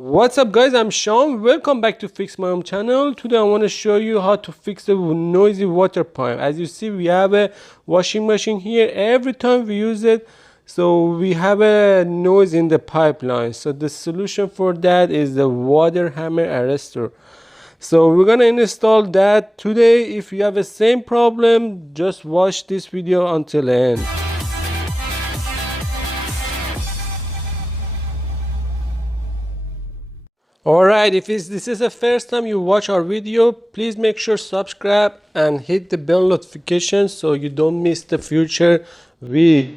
What's up guys, I'm Sean. Welcome back to Fix My Home channel. Today I want to show you how to fix the noisy water pipe. As you see, we have a washing machine here. Every time we use it, so we have a noise in the pipeline. So the solution for that is the water hammer arrestor. So we're gonna install that today. If you have the same problem, just watch this video until the end. Alright, if this is the first time you watch our video, please make sure subscribe and hit the bell notification so you don't miss the future video.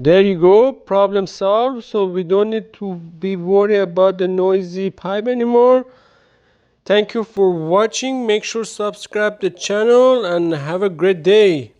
There you go, problem solved. So we don't need to be worried about the noisy pipe anymore. Thank you for watching. Make sure subscribe the channel and have a great day.